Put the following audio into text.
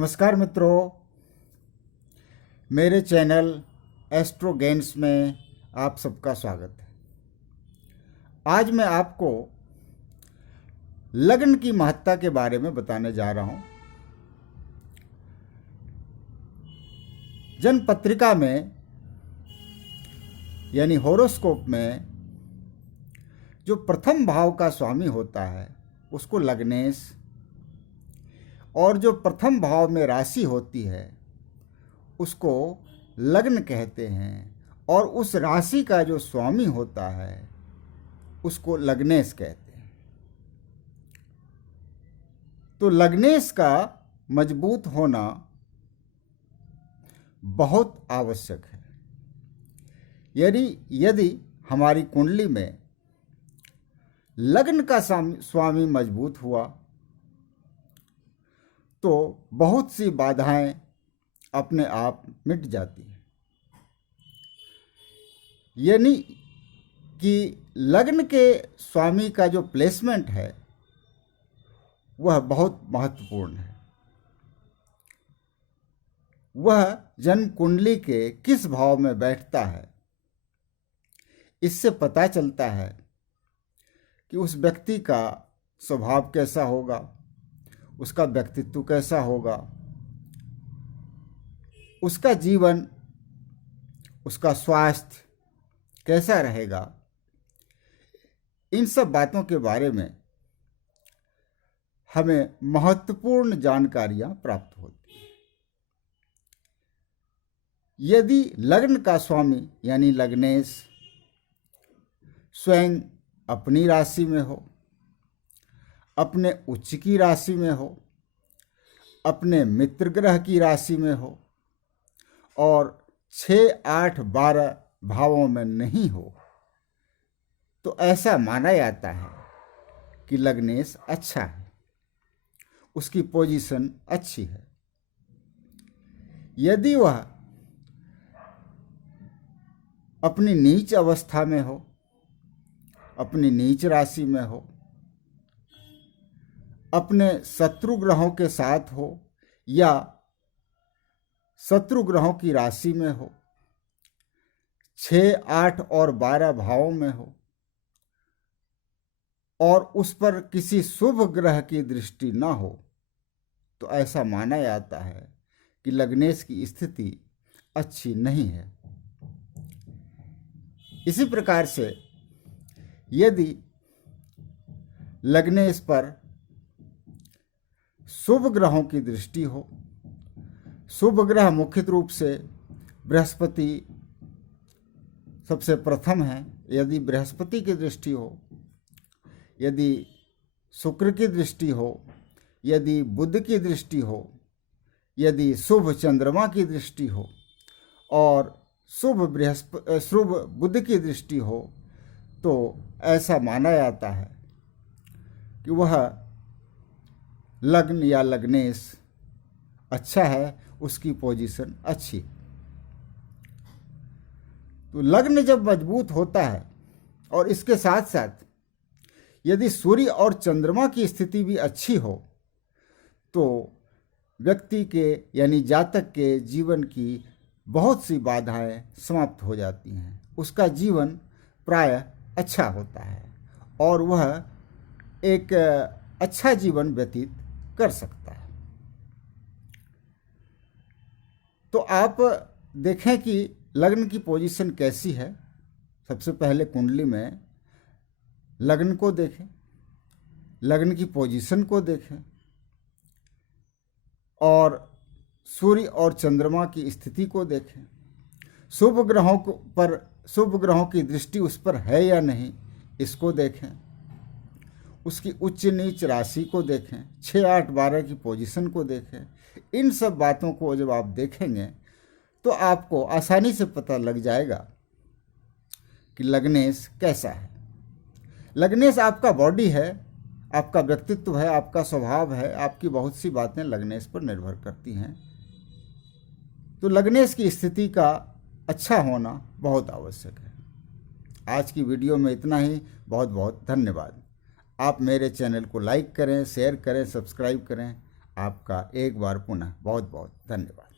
नमस्कार मित्रों, मेरे चैनल एस्ट्रो गेम्स में आप सबका स्वागत है। आज मैं आपको लग्न की महत्ता के बारे में बताने जा रहा हूँ। जन्म पत्रिका में यानी होरोस्कोप में जो प्रथम भाव का स्वामी होता है उसको लग्नेश, और जो प्रथम भाव में राशि होती है उसको लग्न कहते हैं, और उस राशि का जो स्वामी होता है उसको लग्नेश कहते हैं। तो लग्नेश का मजबूत होना बहुत आवश्यक है। यदि हमारी कुंडली में लग्न का स्वामी मजबूत हुआ तो बहुत सी बाधाएं अपने आप मिट जाती हैं। यानी कि लग्न के स्वामी का जो प्लेसमेंट है वह बहुत महत्वपूर्ण है। वह जन्म कुंडली के किस भाव में बैठता है, इससे पता चलता है कि उस व्यक्ति का स्वभाव कैसा होगा, उसका व्यक्तित्व कैसा होगा, उसका जीवन, उसका स्वास्थ्य कैसा रहेगा। इन सब बातों के बारे में हमें महत्वपूर्ण जानकारियां प्राप्त होती हैं। यदि लग्न का स्वामी यानी लग्नेश स्वयं अपनी राशि में हो, अपने उच्च की राशि में हो, अपने मित्र ग्रह की राशि में हो और 6, 8, 12 भावों में नहीं हो, तो ऐसा माना जाता है कि लग्नेश अच्छा है, उसकी पोजीशन अच्छी है। यदि वह अपनी नीच अवस्था में हो, अपनी नीच राशि में हो, अपने शत्रु ग्रहों के साथ हो या शत्रु ग्रहों की राशि में हो, 6, 8 और 12 भावों में हो और उस पर किसी शुभ ग्रह की दृष्टि न हो, तो ऐसा माना जाता है कि लग्नेश की स्थिति अच्छी नहीं है। इसी प्रकार से यदि लग्नेश पर शुभ ग्रहों की दृष्टि हो, शुभ ग्रह मुख्य रूप से बृहस्पति सबसे प्रथम है। यदि बृहस्पति की दृष्टि हो, यदि शुक्र की दृष्टि हो, यदि बुध की दृष्टि हो, यदि शुभ चंद्रमा की दृष्टि हो और शुभ बुध की दृष्टि हो, तो ऐसा माना जाता है कि वह लग्न या लग्नेश अच्छा है, उसकी पोजीशन अच्छी। तो लग्न जब मजबूत होता है और इसके साथ साथ यदि सूर्य और चंद्रमा की स्थिति भी अच्छी हो, तो व्यक्ति के यानी जातक के जीवन की बहुत सी बाधाएं समाप्त हो जाती हैं। उसका जीवन प्रायः अच्छा होता है और वह एक अच्छा जीवन व्यतीत कर सकता है। तो आप देखें कि लग्न की पोजीशन कैसी है। सबसे पहले कुंडली में लग्न को देखें, लग्न की पोजीशन को देखें और सूर्य और चंद्रमा की स्थिति को देखें। शुभ ग्रहों की दृष्टि उस पर है या नहीं, इसको देखें। उसकी उच्च नीच राशि को देखें, 6, 8, 12 की पोजीशन को देखें। इन सब बातों को जब आप देखेंगे तो आपको आसानी से पता लग जाएगा कि लग्नेश कैसा है। लग्नेश आपका बॉडी है, आपका व्यक्तित्व है, आपका स्वभाव है, आपकी बहुत सी बातें लग्नेश पर निर्भर करती हैं। तो लग्नेश की स्थिति का अच्छा होना बहुत आवश्यक है। आज की वीडियो में इतना ही। बहुत बहुत धन्यवाद। आप मेरे चैनल को लाइक करें, शेयर करें, सब्सक्राइब करें। आपका एक बार पुनः बहुत बहुत धन्यवाद।